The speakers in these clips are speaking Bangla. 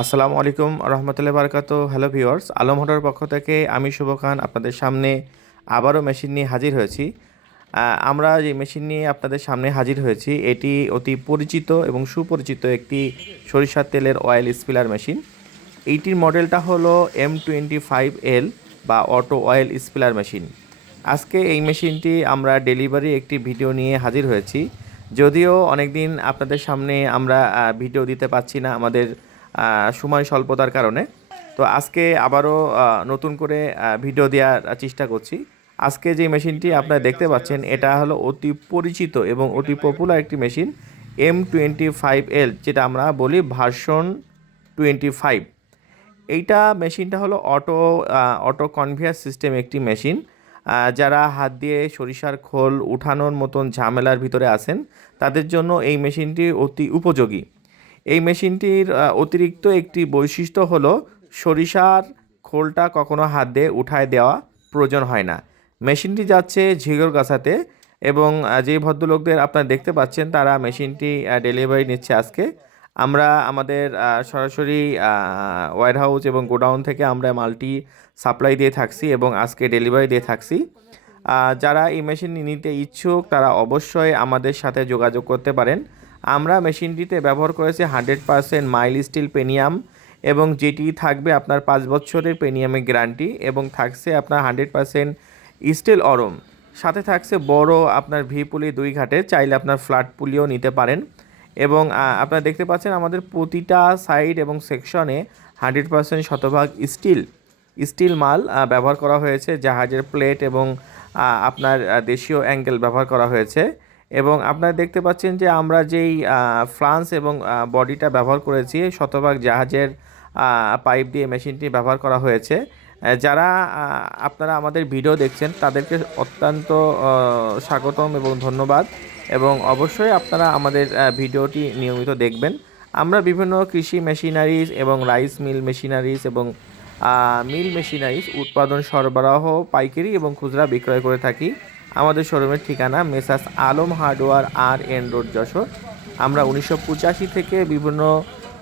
আসসালামু আলাইকুম রহমতুল্লাহ বারকাতো। হ্যালো ভিউয়ার্স, আলম হোটের পক্ষ থেকে আমি শুভ খান আপনাদের সামনে আবারও মেশিন নিয়ে হাজির হয়েছি। আমরা যে মেশিন নিয়ে আপনাদের সামনে হাজির হয়েছি এটি অতি পরিচিত এবং সুপরিচিত একটি সরিষার তেলের অয়েল স্পিলার মেশিন। এইটির মডেলটা হলো M25L বা অটো অয়েল স্পিলার মেশিন। আজকে এই মেশিনটি আমরা ডেলিভারি একটি ভিডিও নিয়ে হাজির হয়েছি। যদিও অনেক দিন আপনাদের সামনে আমরা ভিডিও দিতে পারছি না আমাদের সময় স্বল্পতার কারণে, তো আজকে আবারও নতুন করে ভিডিও দেওয়ার চেষ্টা করছি। আজকে যে মেশিনটি আপনারা দেখতে পাচ্ছেন এটা হলো অতি পরিচিত এবং অতি পপুলার একটি মেশিন M25L, যেটা আমরা বলি ভার্সন 25। এইটা মেশিনটা হলো অটো কনভেয়ার সিস্টেম একটি মেশিন। যারা হাত দিয়ে সরিষার খোল উঠানোর মতন ঝামেলার ভিতরে আছেন তাদের জন্য এই মেশিনটি অতি উপযোগী। এই মেশিনটির অতিরিক্ত একটি বৈশিষ্ট্য হলো সরিষার খোলটা কখনো হাত দিয়ে উঠায় দেওয়া প্রয়োজন হয় না। মেশিনটি যাচ্ছে ঝিগরগাছাতে এবং যেই ভদ্রলোকদের আপনারা দেখতে পাচ্ছেন তারা মেশিনটি ডেলিভারি নিচ্ছে আজকে। আমরা আমাদের সরাসরি ওয়্যারহাউস এবং গোডাউন থেকে আমরা মালটি সাপ্লাই দিয়ে থাকছি এবং আজকে ডেলিভারি দিয়ে থাকছি। যারা এই মেশিন নিতে ইচ্ছুক তারা অবশ্যই আমাদের সাথে যোগাযোগ করতে পারেন। আমরা মেশিনটিতে ব্যবহার করেছি 100% মাইল স্টিল পেনিয়াম, এবং যেটি থাকবে আপনার 5 বছরের পেনিয়ামের গ্যারান্টি, এবং থাকছে আপনার 100% স্টিল অরম। সাথে থাকছে বড় আপনার ভি পুলি 2 ঘাটে, চাইলে আপনার ফ্ল্যাট পুলিও নিতে পারেন। এবং আপনারা দেখতে পাচ্ছেন আমাদের প্রতিটা সাইড এবং সেকশনে 100% শতভাগ স্টিল মাল ব্যবহার করা হয়েছে। জাহাজের প্লেট এবং আপনার দেশীয় অ্যাঙ্গেল ব্যবহার করা হয়েছে। এবং আপনারা দেখতে পাচ্ছেন যে আমরা যেই ফ্লান্স এবং বডিটা ব্যবহার করেছি শতভাগ জাহাজের পাইপ দিয়ে মেশিনটি ব্যবহার করা হয়েছে। যারা আপনারা আমাদের ভিডিও দেখছেন তাদেরকে অত্যন্ত স্বাগতম এবং ধন্যবাদ, এবং অবশ্যই আপনারা আমাদের ভিডিওটি নিয়মিত দেখবেন। আমরা বিভিন্ন কৃষি মেশিনারিজ এবং রাইস মিল মেশিনারিজ এবং মিল মেশিনারিজ উৎপাদন সরবরাহ পাইকারি এবং খুচরা বিক্রয় করে থাকি। আমাদের শোরুমের ঠিকানা messrs Alam hardware RN road, Jessore. আমরা 1985 থেকে বিভিন্ন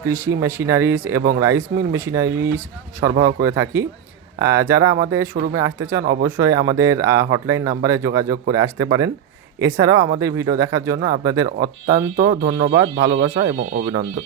কৃষি মেশিনারিজ এবং রাইস মিল মেশিনারিজ সরবরাহ করে থাকি। যারা আমাদের শোরুমে আসতে চান অবশ্যই আমাদের হটলাইন নাম্বারে যোগাযোগ করে আসতে পারেন। এছাড়াও আমাদের ভিডিও দেখার জন্য আপনাদের অত্যন্ত ধন্যবাদ, ভালোবাসা এবং অভিনন্দন।